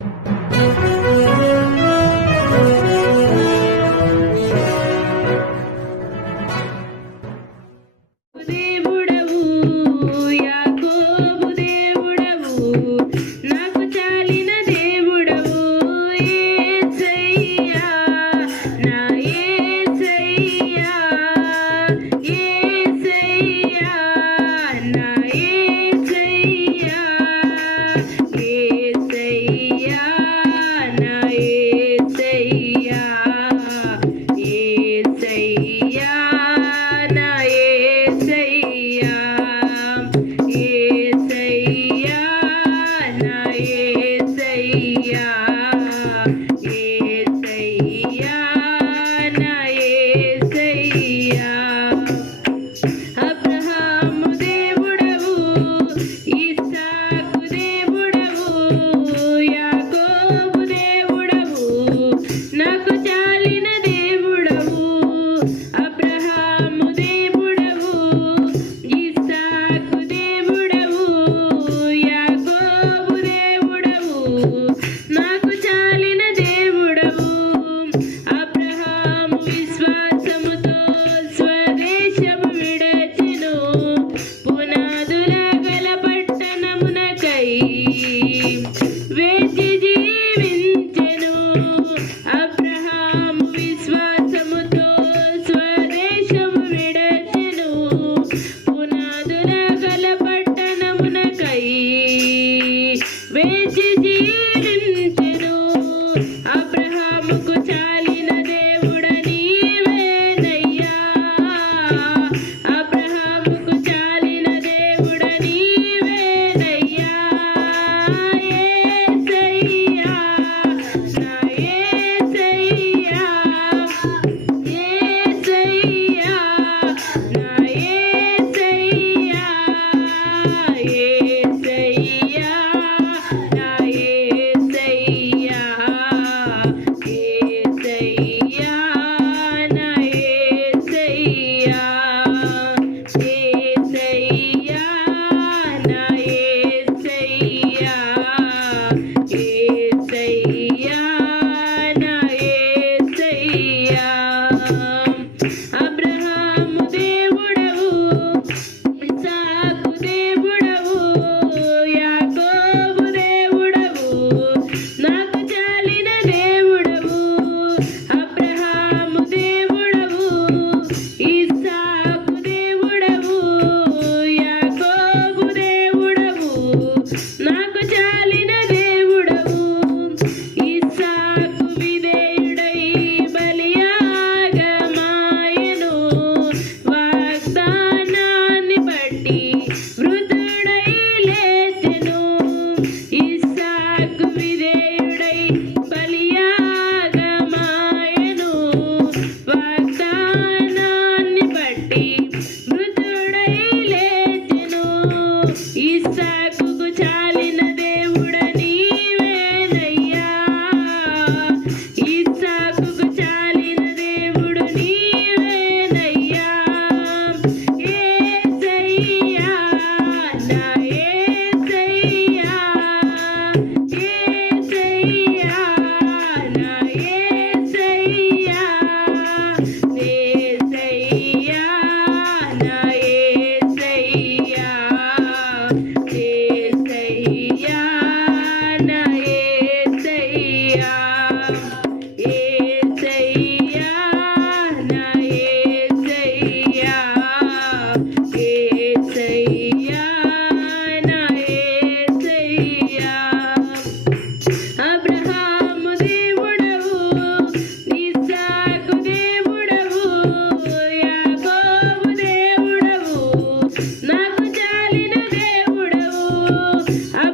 దేవుడవు I'm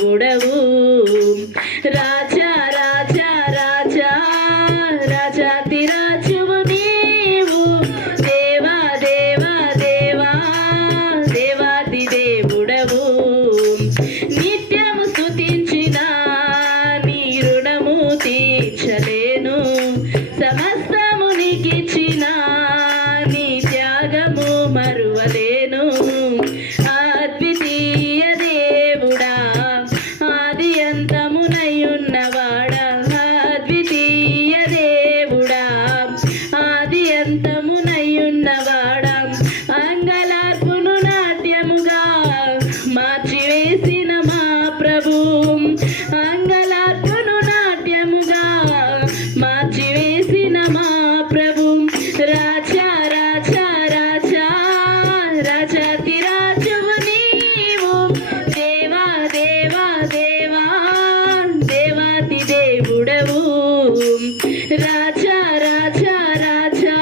దేవుడవు రాజా రాజా రాజా రాజాతి రాజువు నీవు. దేవా దేవా దేవా దేవాది దేవుడవు. నిత్యము స్థుతించిన నీ రుణము తీర్చలేను. సమస్తము నీకిచ్చి చూడవు. రాజా రాజా రాజా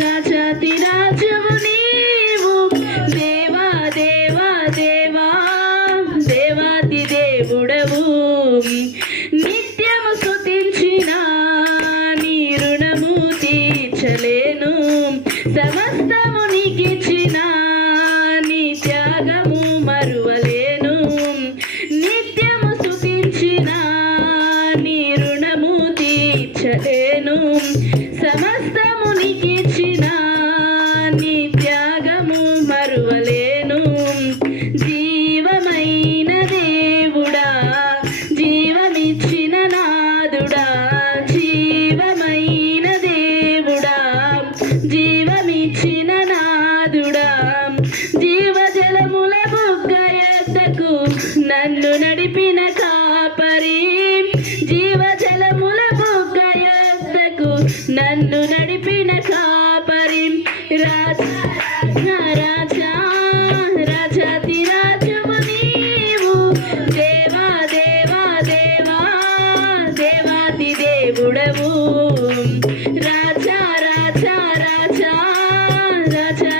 రాజాతి రాజము నీవు దేవా దేవా దేవా దేవాతి దేవుడవు. నిత్యము స్తుతించిన నీ రుణము తీర్చలేను. సమస్త నన్ను నడిపిన కాపరి రాజా రాజా రాజా రాజాతి రాజువు నీవు. దేవా దేవా దేవా దేవాతి దేవుడవు. రాజా రాజా రాజా రాజా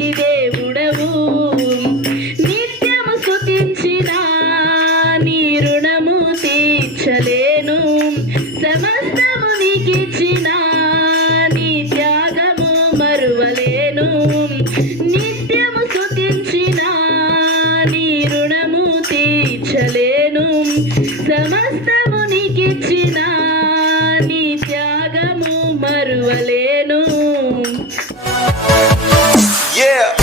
దేవాతి దేవుడవు. నిత్యము స్తుతించిన నీ రుణము తీర్చలేను. సమస్తము నీకిచ్చిన నీ త్యాగము మరువలేను. నిత్యము స్తుతించిన నీ రుణము తీర్చలేను. సమస్తము నీకిచ్చిన Yeah.